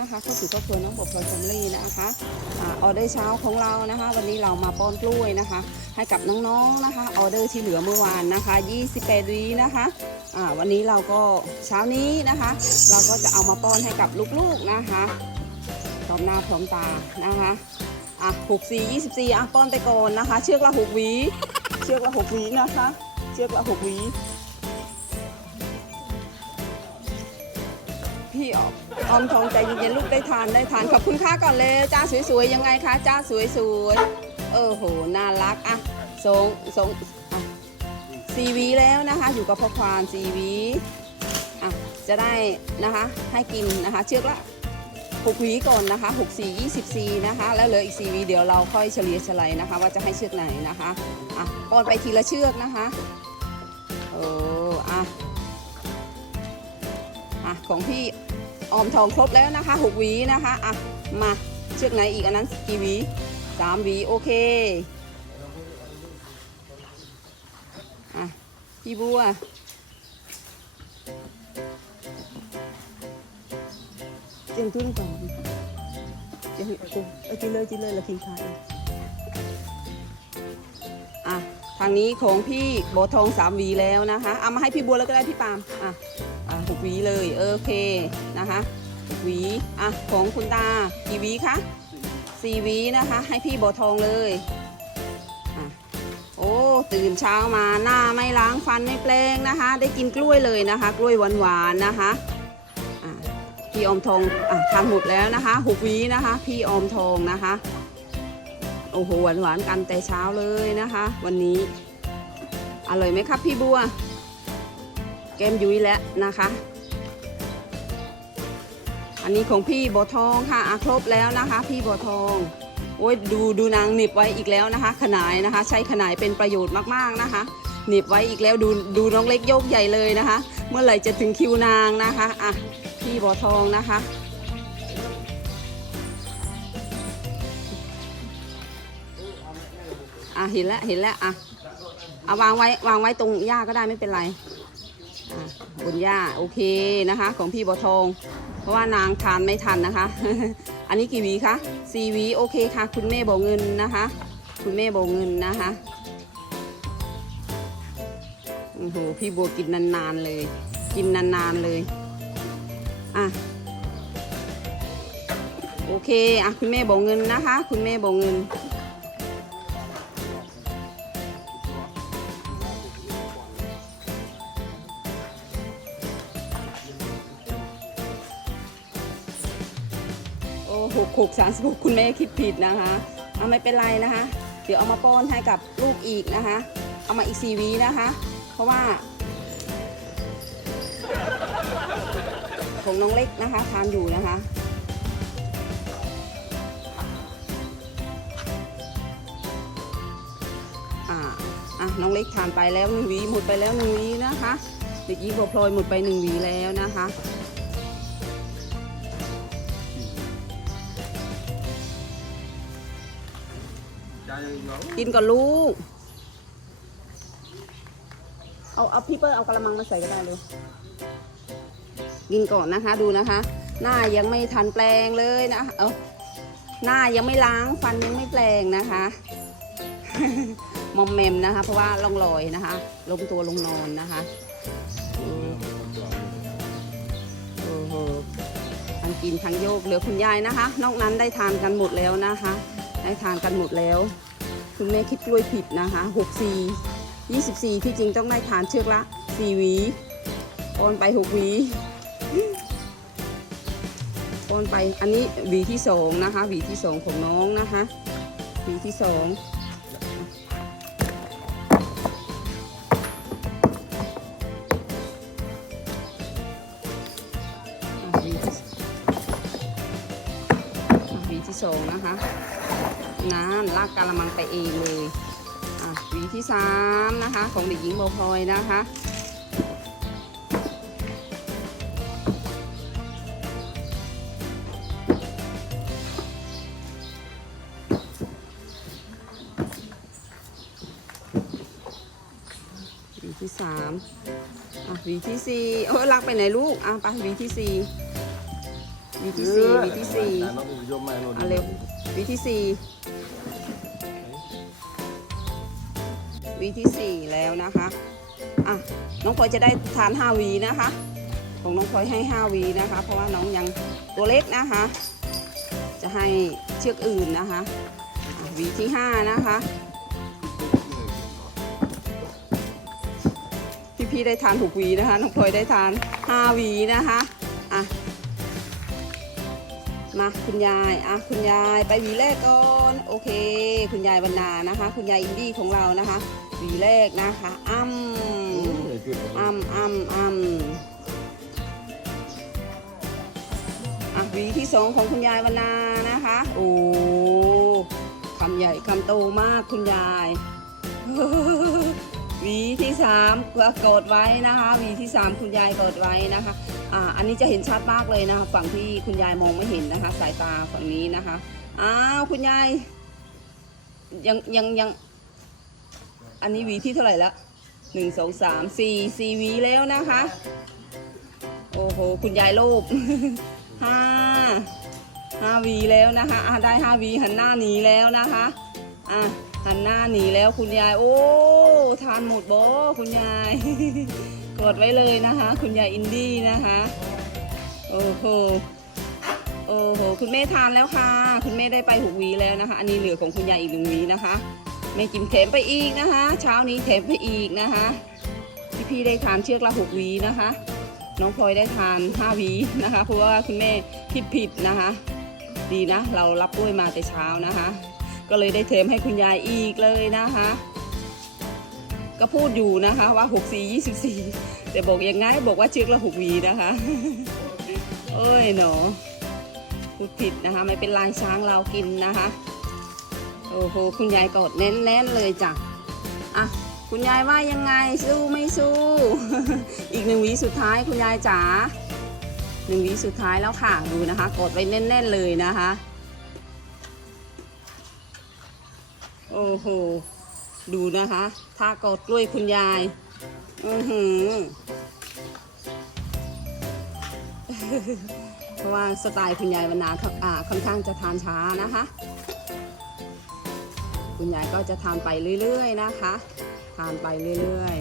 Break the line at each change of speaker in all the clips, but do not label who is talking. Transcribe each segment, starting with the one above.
นะคะเข้าสู่ครอบครัวน้องบทพลอยแฟมิลี่นะคะออเดอร์เช้าของเรานะคะ วันนี้เรามาป้อนกล้วยนะคะ ให้กับน้องๆนะคะออเดอร์ที่เหลือเมื่อวานนะคะ28วีนะคะวันนี้เราก็เช้านี้นะคะ เราก็จะเอามาป้อนให้กับลูกๆนะคะพร้อมหน้าพร้อมตานะคะอะ6 4 24อะป้อนไปก่อนนะคะ เชือกละ6หวีเชือกละ6หวีนะคะ เชือกละ6หวี พี่ออกออมทองใจเย็นๆลูกได้ทานได้ทานขอบคุณค่าก่อนเลยจ้าสวยๆยังไงคะจ้าสวยๆเออโหน่ารักอะสงสงอะซีวีแล้วนะคะ อยู่กับพ่อควานซีวีอะจะได้นะคะให้กินนะคะ เชือกละ6หวีก่อนนะคะ6 4 24นะคะ แล้วเหลืออีก4วีเดี๋ยวเราค่อยเฉลี่ยเฉลยนะคะ ว่าจะให้เชือกไหนนะคะอะป้อนไปทีละเชือกนะคะโอ้อะอะของพี่ ออมทองครบแล้วนะคะหกหวีนะคะอะมาเชือกไหนอีกอันนั้นกี่หวีสามหวีโอเคอะพี่บัวเจียงตุ้นก่อนเจียงตุ้นเออจีเลยจีเลยละคิงคายางนี้ของพี่โบทองสามวีแล้วนะคะเอามาให้พี่บัวแล้วก็ได้พี่ปาล์มอะอะหกวีเลยโอเคนะคะหกวีอะของคุณตากี่วีคะสี่วีนะคะ ให้พี่โบทองเลยอะโอ้ตื่นเช้ามาหน้าไม่ล้างฟันไม่แปลงนะคะ ได้กินกล้วยเลยนะคะ กล้วยหวานๆนะคะพี่อมทองอะทานหมดแล้วนะคะหกวีนะคะ พี่อมทองนะคะ โอ้โหหวานๆกันแต่เช้าเลยนะคะ วันนี้อร่อยไหมครับพี่บัว แก้มยุ้ยแล้วนะคะ อันนี้ของพี่บัวทองค่ะอาครบแล้วนะคะ พี่บัวทองโอ้ยดูดูนางหนีบไว้อีกแล้วนะคะ ขนายนะคะ ใช้ขนายเป็นประโยชน์มากๆนะคะหนีบไว้อีกแล้วดูดูน้องเล็กโยกใหญ่เลยนะคะ เมื่อไหร่จะถึงคิวนางนะคะอะพี่บัวทองนะคะ อะเห็นแล้วเห็นแล้วอะเอาวางไว้วางไว้ตรงหญ้าก็ได้ไม่เป็นไรอะบนหญ้าโอเคนะคะ ของพี่บัวทอง เพราะว่านางทานไม่ทันนะคะ อันนี้กี่วีคะสี่วีโอเคค่ะ คุณแม่บอกเงินนะคะ คุณแม่บอกเงินนะคะโอ้โหพี่บัวกินนานๆเลย กินนานๆเลยอะโอเคอะคุณแม่บอกเงินนะคะ คุณแม่บอกเงิน 6 36 คุณแม่คิดผิดนะคะเอาไม่เป็นไรนะคะ เดี๋ยวเอามาป้อนให้กับลูกอีกนะคะ เอามาอีกสี่วีนะคะ เพราะว่า ของน้องเล็กนะคะทานอยู่นะคะอะน้องเล็กทานไปแล้วหนึ่งวีหมดไปแล้วหนึ่งวีนะคะ เด็กยิ้มพลอยหมดไปหนึ่งวีแล้วนะคะ กินก่อนลูก เอาเอาพี่เปิ้ลเอากระมังมาใส่ก็ได้เลยกินก่อนนะคะ ดูนะคะ หน้ายังไม่ทันแปลงเลยนะ เอาหน้ายังไม่ล้างฟันยังไม่แปลงนะคะมอมแมมนะคะ เพราะว่าล่องลอยนะคะลงตัวลงนอนนะคะอืมโอ้โหทั้งกินทั้งโยกเหลือคุณยายนะคะ นอกนั้นได้ทานกันหมดแล้วนะคะ ได้ทานกันหมดแล้ว คุณแม่คิดกล้วยผิดนะคะ6 4 24 ที่จริงต้องได้ทานเชือกละ4หวีโอนไป6หวีโอนไปอันนี้หวีที่สองนะคะหวีที่สองของน้องนะคะหวีที่สองอะหวีที่อะหวีที่สองนะคะ น้ำลากกะละมังไปเองเลยหวีที่สามนะคะ ของเด็กหญิงโบพลอยนะคะหวีที่สามอะหวีที่สี่โอ้ยลากไปไหนลูกอะไปหวีที่สี่ วีที่สี่หวีที่สี่
น้องผู้ชมมาโน่น
เอาเร็วหวีที่สี่หวีที่สี่แล้วนะคะอะน้องพลอยจะได้ทานห้าหวีนะคะ ของน้องพลอยให้ห้าหวีนะคะ เพราะว่าน้องยังตัวเล็กนะคะ จะให้เชือกอื่นนะคะอะหวีที่ห้านะคะพี่ๆได้ทานหกหวีนะคะ น้องพลอยได้ทานห้าหวีนะคะอะ มาคุณยายอะคุณยายไปหวีแรกก่อนโอเค คุณยายบรรณานะคะ คุณยายอินดี้ของเรานะคะหวีแรกนะคะอ้ำอ้ำอ้ำอ้ำอะหวีที่สองของคุณยายบรรณานะคะ โอ้คำใหญ่คำโตมากคุณยาย หวีที่สามก็กดไว้นะคะหวีที่สามคุณยายกดไว้นะคะอ่าอันนี้จะเห็นชัดมากเลยนะคะฝั่งที่คุณยายมองไม่เห็นนะคะ สายตาฝั่งนี้นะคะอ้าวคุณยายยังยังยังอันนี้หวีที่เท่าไหร่ละหนึ่งสองสามสี่สี่หวีแล้วนะคะ โอ้โหคุณยายโลภห้าห้าหวีแล้วนะคะอะได้ห้าหวีหันหน้าหนีแล้วนะคะ อะหันหน้าหนีแล้วคุณยาย โอ้ ทานหมดโบคุณยาย กดไว้เลยนะคะ คุณยายอินดี้นะคะ โอ้โห โอ้โห คุณแม่ทานแล้วค่ะ คุณแม่ได้ไปหกวีแล้วนะคะ อันนี้เหลือของคุณยายอีกหนึ่งวีนะคะ แม่จิมแถมไปอีกนะคะ เช้านี้แถมไปอีกนะคะ พี่พี่ได้ทานเชือกละหกวีนะคะ น้องพลอยได้ทานห้าวีนะคะ เพราะว่าคุณแม่ผิดผิดนะคะ ดีนะ เรารับกล้วยมาแต่เช้านะคะ ก็เลยได้เทมให้คุณยายอีกเลยนะคะ ก็พูดอยู่นะคะว่า 64 24 แต่บอกยังไงบอกว่าเชือกละหกวีนะคะเอ้ยหนอพูดผิดนะคะ ไม่เป็นลายช้างเรากินนะคะ โอ้โหคุณยายกอดแน่นๆเลยจ้ะอะคุณยายว่ายังไงสู้ไม่สู้ อีกหนึ่งวีสุดท้ายคุณยายจ๋าหนึ่งวีสุดท้ายแล้วค่ะดูนะคะ กดไว้แน่น ๆ เลยนะคะ อ้โห ดูนะคะท่ากอดกล้วยคุณยาย อือหือเพราะว่าสไตล์คุณยายวันนาครับอ่าค่อนข้างจะทานช้านะคะ คุณยายก็จะทานไปเรื่อยๆนะคะ ทานไปเรื่อย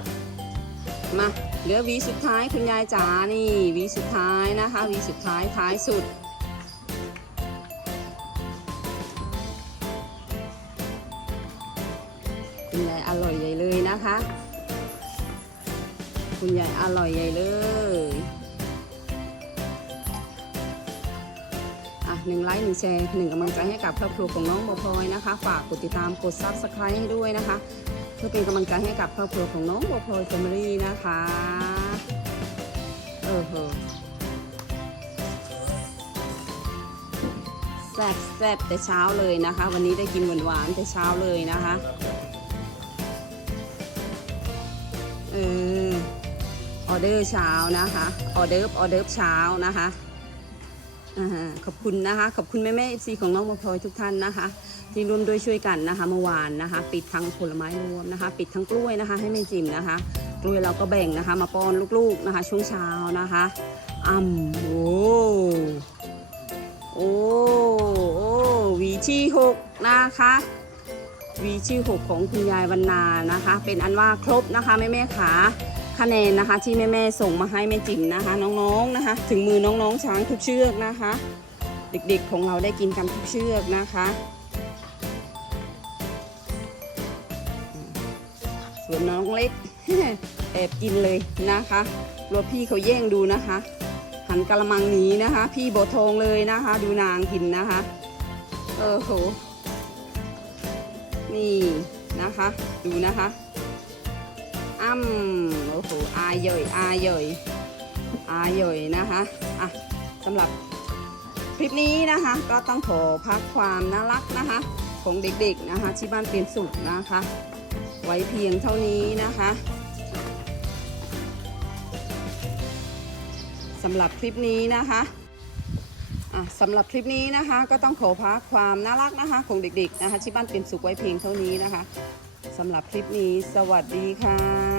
ๆ มาเหลือวีสุดท้ายคุณยายจ๋านี่วีสุดท้ายนะคะวีสุดท้ายท้ายสุด คุณยายอร่อยใหญ่เลยนะคะ คุณยายอร่อยใหญ่เลยอะหนึ่งไลค์หนึ่งแชร์หนึ่งกำลังใจให้กับครอบครัวของน้องบอพลอยนะคะ ฝากกดติดตามกดซับสไครต์ให้ด้วยนะคะ เพื่อเป็นกำลังใจให้กับครอบครัวของน้องบอพลอยแฟมิลี่นะคะเออเหอะแซ่บแซ่บแต่เช้าเลยนะคะ วันนี้ได้กินหวานหวานๆแต่เช้าเลยนะคะ ออออเดอร์เช้านะคะออเดอร์ออเดอร์เช้านะคะขอบคุณนะคะ ขอบคุณแม่แม่เอฟซีของน้องมะพร้อยทุกท่านนะคะ ที่ร่วมด้วยช่วยกันนะคะ เมื่อวานนะคะ ปิดทั้งผลไม้รวมนะคะ ปิดทั้งกล้วยนะคะ ให้แม่จิมนะคะ กล้วยเราก็แบ่งนะคะ มาป้อนลูกๆนะคะ ช่วงเช้านะคะอ่ำโอ้โอ้โอ้วีที่หกนะคะ วีชื่อหกของคุณยายวันนานะคะ เป็นอันว่าครบนะคะแม่แม่ขาคะแนนนะคะ ที่แม่แม่ส่งมาให้แม่จิ๋มนะคะ น้องๆนะคะ ถึงมือน้องๆช้างทุกเชือกนะคะ เด็กๆของเราได้กินกันทุกเชือกนะคะ ส่วนน้องเล็กแอบกินเลยนะคะกลัวพี่เขาแย่งดูนะคะ หันกระมังหนีนะคะ พี่โบทองเลยนะคะ ดูนางกินนะคะ เออโห นี่นะคะ ดูนะคะอ้ำโอ้โหอายเย่ยอายเย่ยอายเย่ยนะคะอะสำหรับคลิปนี้นะคะก็ต้องขอพักความน่ารักนะคะ ของเด็กๆนะคะ ที่บ้านเป็นสุขนะคะ ไว้เพียงเท่านี้นะคะสำหรับคลิปนี้นะคะ อะสำหรับคลิปนี้นะคะ ก็ต้องขอพักความน่ารักนะคะของเด็กๆนะคะที่บ้านเป็นสุขไว้เพียงเท่านี้นะคะสำหรับคลิปนี้สวัสดีค่ะ